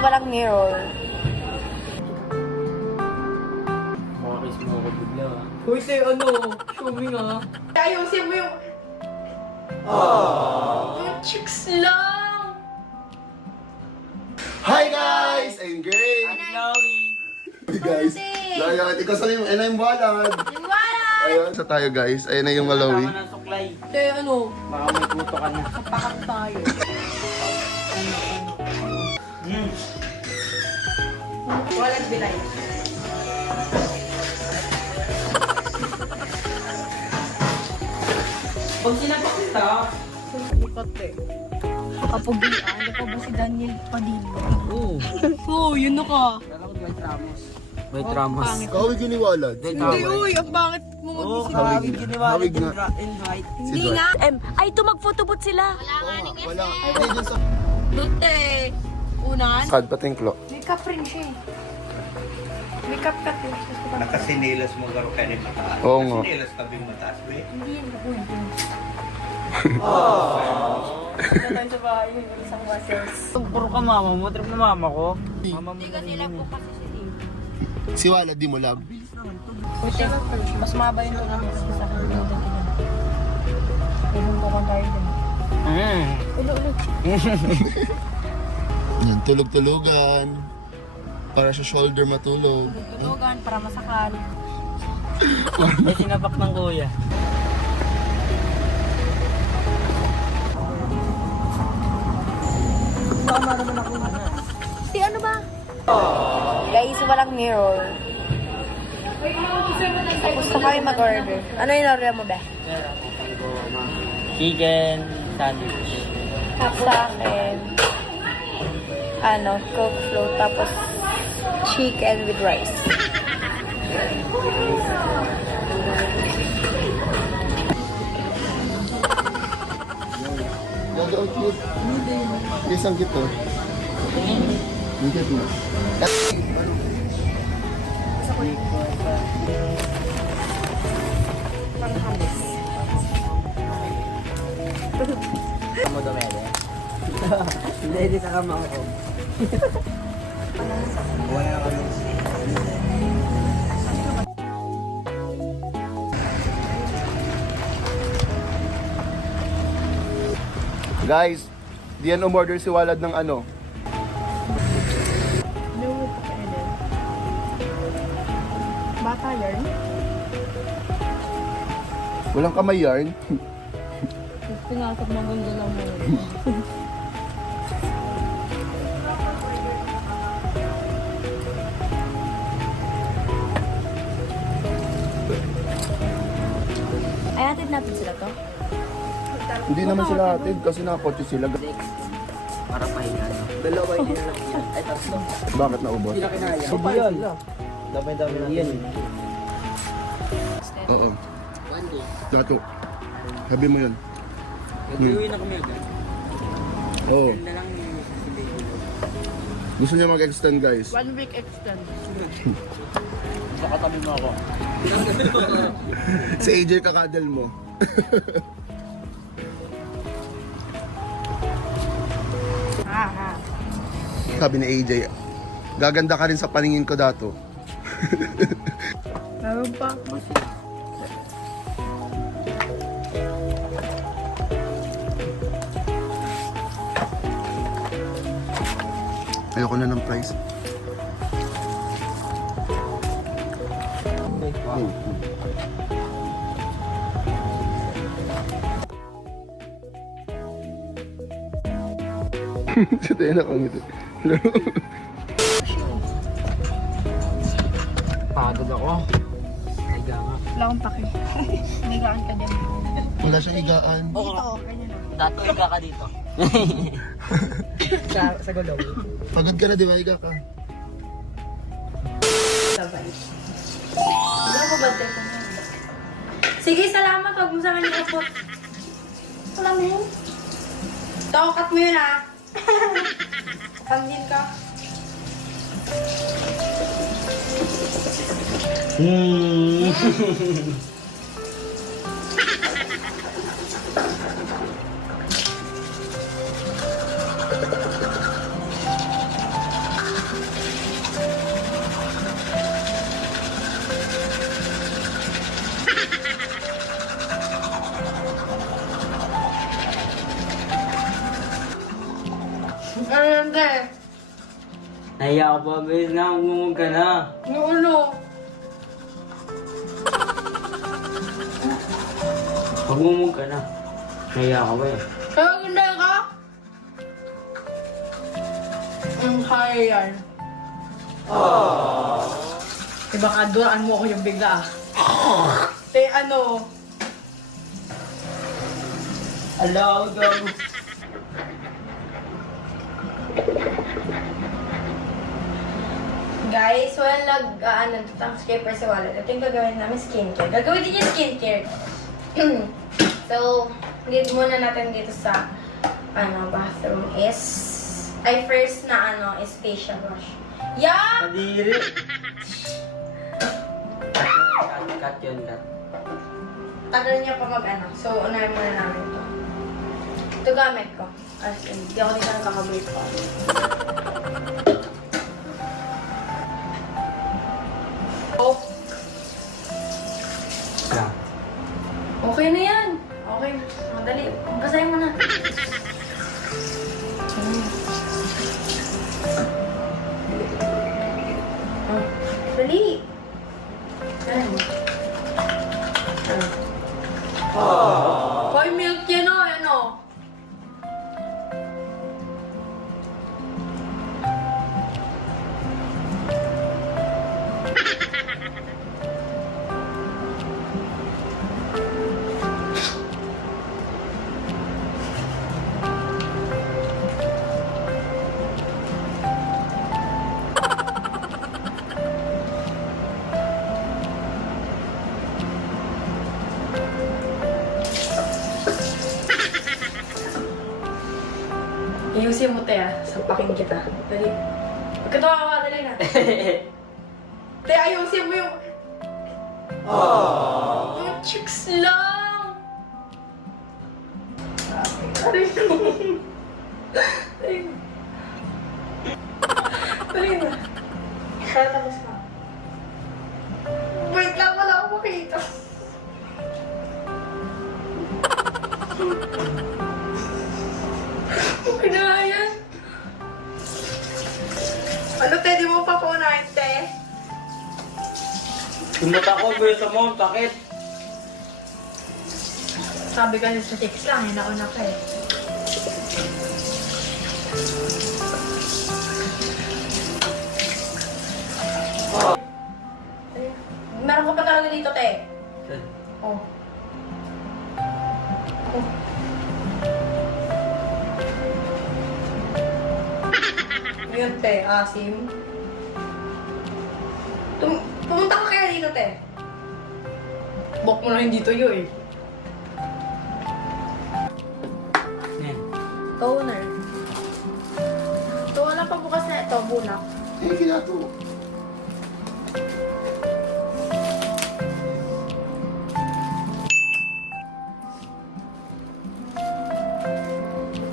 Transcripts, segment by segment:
walang mirror. Makakis mo ako bigla ha. Hoy, say ano, show me nga. Ayusin mo yung... Yung chicks lang! Hi guys! I'm great! Hey guys! Layan, ikaw sa yung enay mo walad. Ayun, sa tayo guys. Ayun na yung Malawi. Tama ng suklay. Say ano, Baka may kuto ka na. kapakat tayo. Walang bilay. Pag sinapak kita, Lipat eh. Kapagian, ano pa ba si Daniel Padilla? oo. Oo, yun na ka. Kala ko Dwight Ramos. Dwight Ramos. Kawig yun ni walad. Hindi, uy, ang bakit mo mag-isip? Hawig Hawig nga. Invite. Hindi nga. Ay, tumag-photobooth sila. Wala. Hindi dun sa... Dute, unan. Kad patingklo. Makeup rin siya eh. Makeup ka din. Nakasinilas mo garo ka rin mataas. Oo nga. Nakasinilas tabing mataas, be. Hindi yun. Uy, yun. Ito tayo sa bahay yun, yung isang muscles. Puro ka mama mo, trip na mama ko. Mama mo na rin yun eh. kasi si Dave. Si walad di mo love. Puti, mas maba yung tulong mo sa akin. Tulong ko kang tayo din. Ulo. Yan, tulog-tulugan. Para sa shoulder matulog. Tulugan para masakal. May sinapak ng kuya. Si ano ba? Guys, walang mirror. Gusto kami mag-order. Ano yung order mo, be? Chicken sandwich. Sa akin, Coke float, tapos chicken with rice. Gaga ang cute. Yes, ang cute to. Ang cute mo. Kamu dumede. Hindi, di sa kama ko. Wala ka nung Guys, diyan umorder si walad ng ano. Bata yarn? Walang kamay yarn. Pinasok ng gundo lang mo. Ay, natin natin sila to. Hindi naman sila atid kasi nakakotse sila. Para pahinga. Dalawa hindi na lang yan. Ay, tatlo. Bakit naubos? Hindi na kinaya. Hindi yan. Dami-dami na yan. Oo. One day. Dato. Sabi mo yun. Nag-uwi na kami agad. Oo. Yan na lang yung si baby. Gusto niya mag-extend guys. 1 week extend. Sa katabi mo ako. Si AJ kakadal mo. Sabi ni AJ, gaganda ka rin sa paningin ko dato. Meron pa. Ayoko na ng price. Siya tayo na kong ito. Pagod ako. Higa nga. Wala akong pake. Nagaan ka din. Wala siyang higaan. Dito, ganyan na. Dato, higa ka dito. sa gulaw. Pagod ka na, di ba? Higa ka. Sige, salamat. Huwag mo sa akin i-upload. Wala mo yun. Cut mo yun ah. Pandin ka. Ano yan, te? Nahiya ka pa, bilis na, umumog ka na. Yung ulo. Umumog ka na. Nahiya ka ba eh? Kaya hindi ka? Kaya yan. Diba kaduraan mo ako yung bigla Te, ano? Alaw daw. Guys, well, skipper si Wallet. Ito yung gagawin namin skincare. Gagawin din yung skincare. So, dito muna natin dito sa bathroom first na is facial wash. Yeah! Kadiri. Cut yun, cut. Tagal niya pa So, unahin muna namin ito. Ito gamit ko. As in, hindi ako dito nakaka-break pa. Oh, Yeah. okay na yan. Okay. Madali. Basahin mo na. Oh, dali. Ayan. Hoy, milk yan o. Yan o. Ayusin mo, te, sampakin kita. Dali. Pagkatawa ka, dali na. Te, ayusin mo yung... Yung chicks lang! Dali na. Dali na. Para tapos na. Wait lang, wala akong makita. Okay na yan. Ano, te? Di mo pa paunahin, te? Tumata ko, bilis mo, sakit. Sabi kasi sa chicks lang, nauna ka eh. Meron ka pa talaga dito, te. Oh. Oh. Ngayon, te, asim. Pumunta ka kaya dito, te. Bok mo na hindi tuyo eh. Yan. Toner. Ito, wala pa bukas na ito, bulak. Eh, kinato.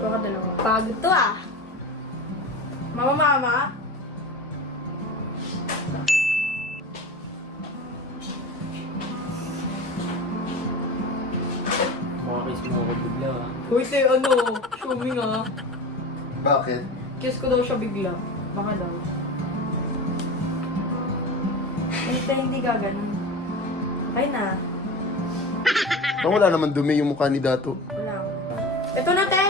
Baka dalawa. Pagod to ah. Mama. Makakiss mo ako bigla ah. Uy, te, show me nga. Bakit? Kiss ko daw siya bigla. Baka daw. Hindi gaganon. Ay na. Bang wala naman dumi yung mukha ni Dato. Wala ako. Ito na, te!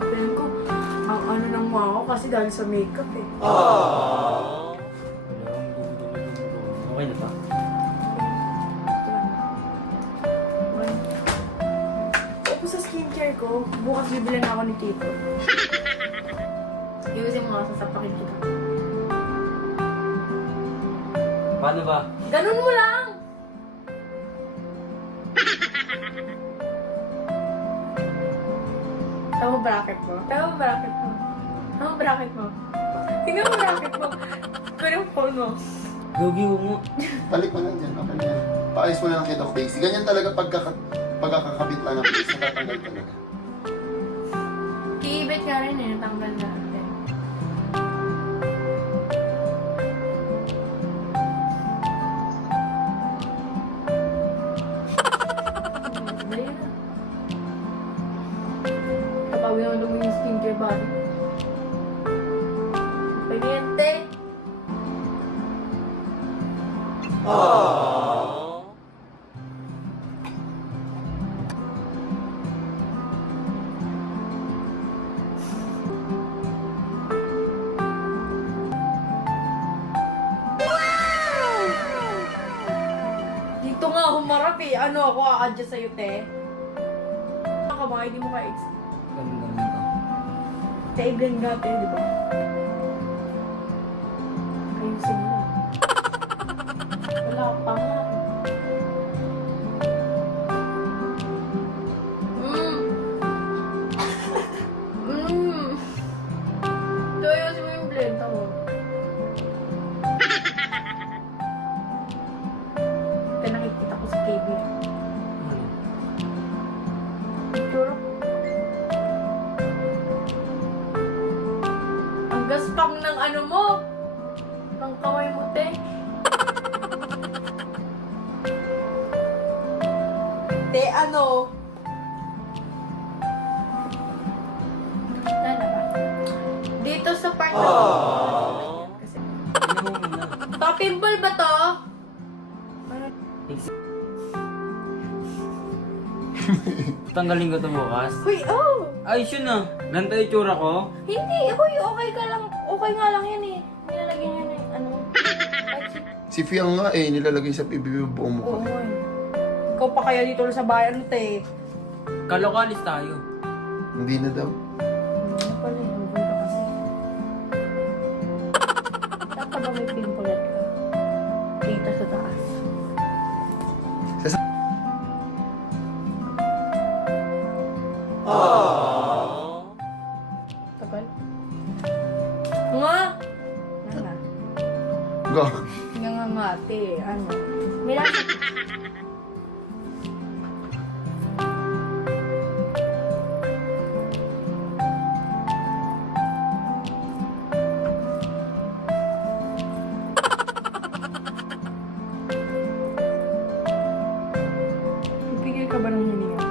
Feeling ko, ang ano ng mukha ko kasi dahil sa makeup eh. Okay na ba? Ito lang. Okay. Opo sa skincare ko, bukas bibilan ako ni Tito. Iusin mo nga, sasapakin kita. Paano ba? Ganun mo lang! Tama bracket mo? Tama bracket mo? Tama bracket mo? Tingnan mo bracket mo. Pero yung phone mo. Gogi mo. Balik mo lang dyan. Okay na yan. Paayos mo lang kay Doc Daisy. Ganyan talaga pagkakakabit lang ng face. Natatanggal talaga. Iibit nga rin eh, natanggal na natin. Dali na. Pawi naman naman yung skincare body. Pagente. Dito nga humarap eh. Ano ako a-adjust sa'yo, te? Kamay, hindi mo ka-ex. Ganun to. Kaibigan natin, di ba? Ayusin mo. Wala ka pa nga. Ito, ayusin mo yung blend ako. Ito nakikita ko sa KB. Picture. Ang gaspang ng ano mo. Ng kamay mo, te. Te, ano? Ano ba? Dito sa part na kasi. Pimple ba to? Tanggalin ko to bukas. Uy, oh! Ayos yun ah. Ganito yung tsura ko. Hindi, uy, okay ka lang. Okay nga lang yan eh. Nilalagyan niya na yung ano. Si Fiang nga eh, nilalagay sa PBB buong Oo mukha. nga eh. Ikaw pa kaya dito sa bayan, te. Kalokalis tayo. Hindi na daw. Ano pala eh, over ka kasi. Saan ka ba may pimple ka? Dito sa taas. Tagal. Nga! Nga. Go. Nga, te. Ano? May lasa. Pipigil ka ba ng hininga?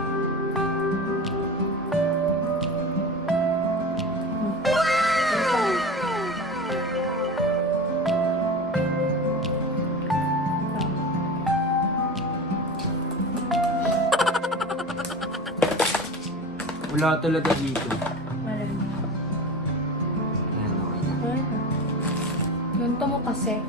Wala talaga dito. Malamig. Ayan, okay na. Ganito mo kasi.